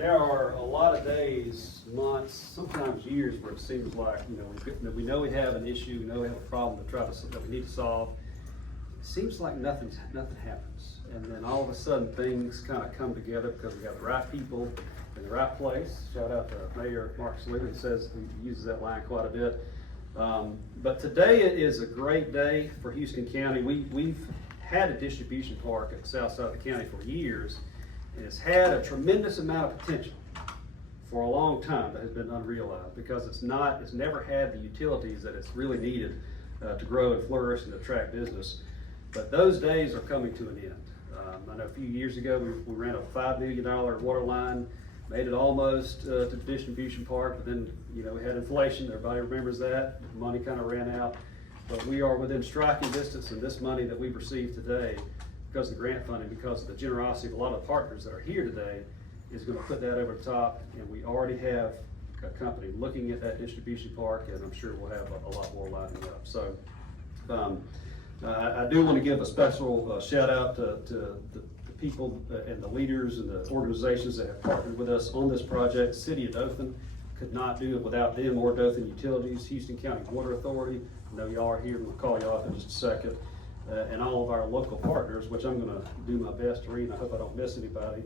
There are a lot of days, months, sometimes years where it seems like, we know we have an issue, we know we have a problem that we need to solve. It seems like nothing happens. And then all of a sudden things kind of come together because we got the right people in the right place. Shout out to Mayor Mark Saliba. He uses that line quite a bit. But today is a great day for Houston County. We've had a distribution park at the south side of the county for years, and it's had a tremendous amount of potential for a long time that has been unrealized because it's never had the utilities that it's really needed to grow and flourish and attract business. But those days are coming to an end. I know a few years ago we ran a $5 million water line, made it almost to the distribution park, but then we had inflation. Everybody remembers that. Money kind of ran out. But we are within striking distance, and this money that we've received today, because of the grant funding, because of the generosity of a lot of the partners that are here today, is going to put that over the top. And we already have a company looking at that distribution park, and I'm sure we'll have a lot more lining up. So I do want to give a special shout out to the people and the leaders and the organizations that have partnered with us on this project. City of Dothan could not do it without them, or Dothan Utilities, Houston County Water Authority. I know y'all are here, we'll call y'all up in just a second. And all of our local partners, which I'm gonna do my best to read, I hope I don't miss anybody.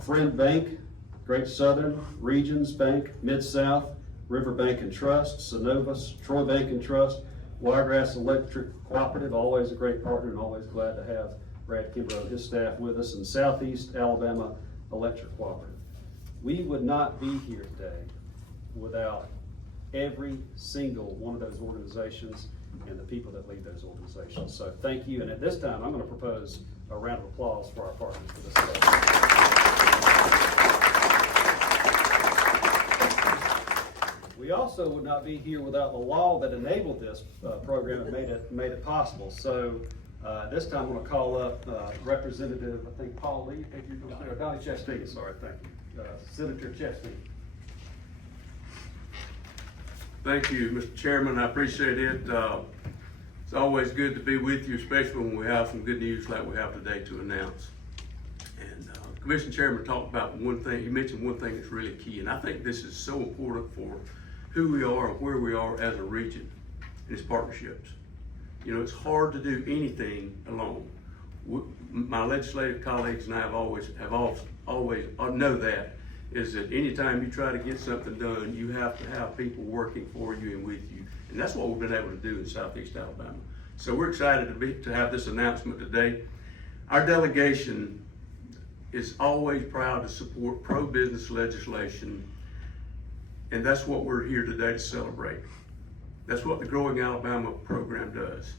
Friend Bank, Great Southern, Regions Bank, Mid-South, River Bank and Trust, Synovus, Troy Bank and Trust, Wiregrass Electric Cooperative, always a great partner and always glad to have Brad Kimbrough and his staff with us, and Southeast Alabama Electric Cooperative. We would not be here today without every single one of those organizations and the people that lead those organizations. So thank you, and at this time I'm going to propose a round of applause for our partners for this day. We also would not be here without the law that enabled this program and made it possible. So this time I'm going to call up Representative, I think Paul Lee, I think you're going to say, Donnie Chastain, sorry, thank you. Senator Chastain. Thank you, Mr. Chairman. I appreciate it. It's always good to be with you, especially when we have some good news like we have today to announce. And Commission Chairman talked about one thing, he mentioned one thing that's really key, and I think this is so important for who we are and where we are as a region, and it's partnerships. It's hard to do anything alone. My legislative colleagues and I have always know that, is that anytime you try to get something done, you have to have people working for you and with you. And that's what we've been able to do in Southeast Alabama. So we're excited to have this announcement today. Our delegation is always proud to support pro-business legislation, and that's what we're here today to celebrate. That's what the Growing Alabama program does.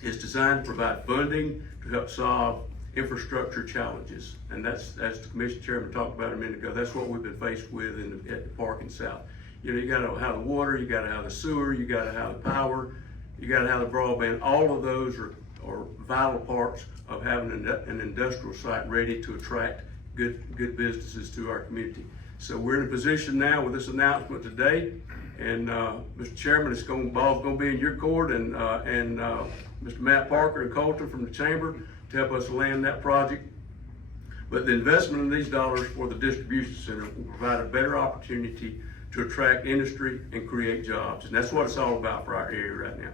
It's designed to provide funding to help solve infrastructure challenges. And that's, as the Commission Chairman talked about a minute ago, that's what we've been faced with at the park in South. You gotta have the water, you gotta have the sewer, you gotta have the power, you gotta have the broadband. All of those are vital parts of having an industrial site ready to attract good businesses to our community. So we're in a position now with this announcement today, and Mr. Chairman, ball's gonna be in your court, and Mr. Matt Parker and Colton from the Chamber to help us land that project. But the investment in these dollars for the distribution center will provide a better opportunity to attract industry and create jobs. And that's what it's all about for our area right now.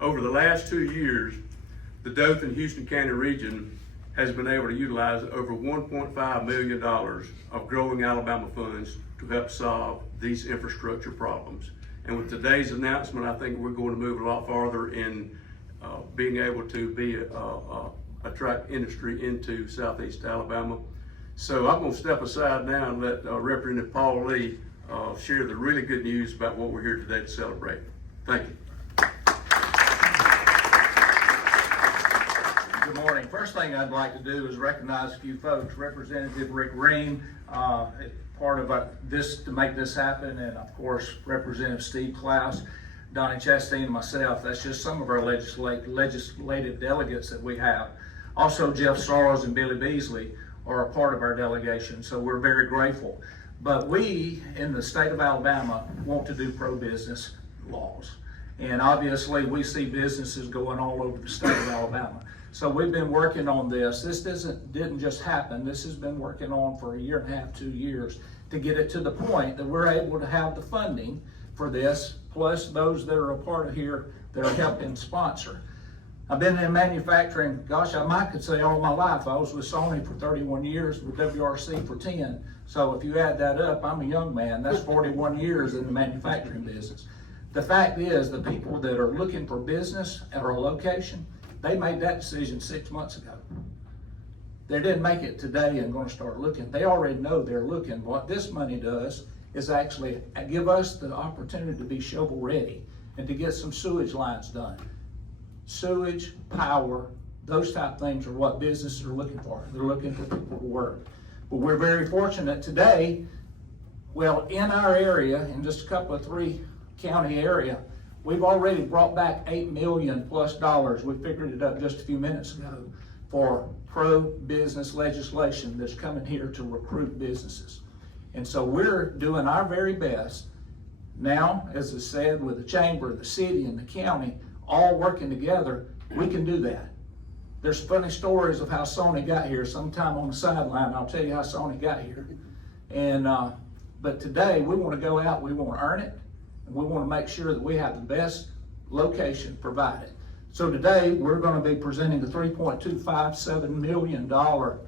Over the last 2 years, the Dothan Houston County region has been able to utilize over $1.5 million of Growing Alabama funds to help solve these infrastructure problems. And with today's announcement, I think we're going to move a lot farther in being able to attract industry into Southeast Alabama. So I'm going to step aside now and let Representative Paul Lee share the really good news about what we're here today to celebrate. Thank you. Good morning. First thing I'd like to do is recognize a few folks. Representative Rick Ream, part of this to make this happen, and of course Representative Steve Klaus, Donnie Chastain, and myself. That's just some of our legislative delegates that we have. Also, Jeff Sarles and Billy Beasley are a part of our delegation, so we're very grateful. But we, in the state of Alabama, want to do pro-business laws. And obviously, we see businesses going all over the state of Alabama. So we've been working on this. This didn't just happen. This has been working on for 1.5 years, 2 years to get it to the point that we're able to have the funding for this, plus those that are a part of here that are helping sponsor. I've been in manufacturing, gosh, I could say all my life. I was with Sony for 31 years, with WRC for 10. So if you add that up, I'm a young man. That's 41 years in the manufacturing business. The fact is, the people that are looking for business at our location, they made that decision 6 months ago. They didn't make it today and gonna start looking. They already know they're looking. What this money does is actually give us the opportunity to be shovel ready and to get some sewage lines done. Sewage, power, those type of things are what businesses are looking for. They're looking for people to work. But we're very fortunate today, well, in our area, in just a couple of 3 county area, we've already brought back $8 million plus. We figured it up just a few minutes ago for pro-business legislation that's coming here to recruit businesses. And so we're doing our very best now, as I said, with the chamber, the city, and the county, all working together, we can do that. There's funny stories of how Sony got here. Sometime on the sideline, I'll tell you how Sony got here. And but today, we want to go out, we want to earn it, and we want to make sure that we have the best location provided. So today, we're going to be presenting a $3.257 million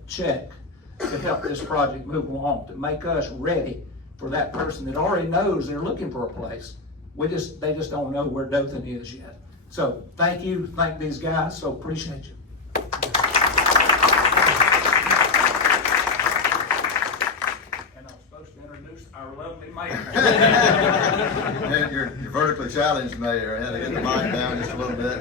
check to help this project move along, to make us ready for that person that already knows they're looking for a place. They just don't know where Dothan is yet. So thank you, thank these guys, so appreciate you. And I'm supposed to introduce our lovely mayor. And you're vertically challenged mayor. I had to get the mic down just a little bit.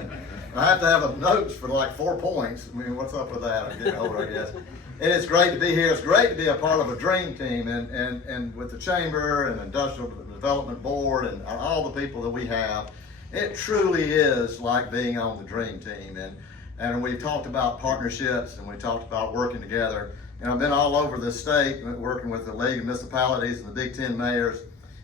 I have to have notes for like 4 points. I mean, what's up with that? I'm getting older, I guess. And it's great to be here. It's great to be a part of a dream team, and with the chamber and industrial development board and all the people that we have. It truly is like being on the dream team, and we've talked about partnerships and we talked about working together. And I've been all over the state working with the League of Municipalities and the Big Ten mayors,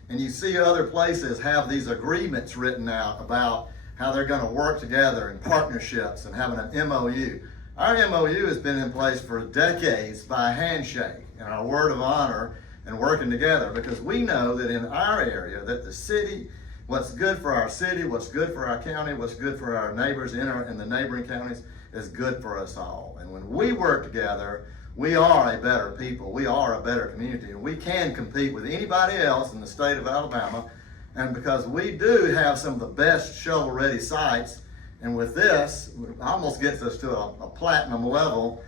and you see other places have these agreements written out about how they're going to work together in partnerships and having an MOU. Our MOU has been in place for decades by a handshake and our word of honor and working together, because we know that in our area that the city, what's good for our city, what's good for our county, what's good for our neighbors in the neighboring counties is good for us all. And when we work together, we are a better people. We are a better community, and we can compete with anybody else in the state of Alabama. And because we do have some of the best shovel-ready sites, and with this, it almost gets us to a platinum level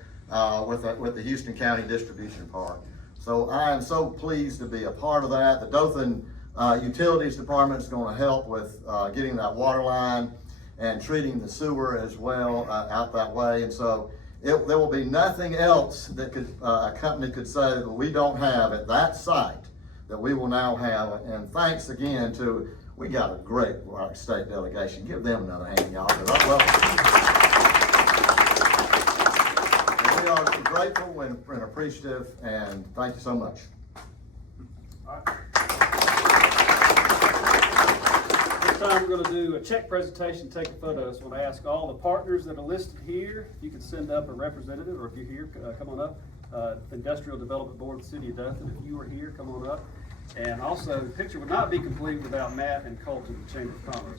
with the Houston County Distribution Park. So I am so pleased to be a part of that. The Dothan Utilities Department is going to help with getting that water line and treating the sewer as well out that way. And so there will be nothing else that a company could say that we don't have at that site that we will now have. And thanks again we got a great state delegation. Give them another hand, y'all. We are grateful and appreciative, and thank you so much. This time we're going to do a check presentation, take a photo. So I'm going to ask all the partners that are listed here, if you could send up a representative, or if you're here, come on up. Industrial Development Board of the City of Dothan, if you are here, come on up. And also, the picture would not be complete without Matt and Colton, the Chamber of Commerce.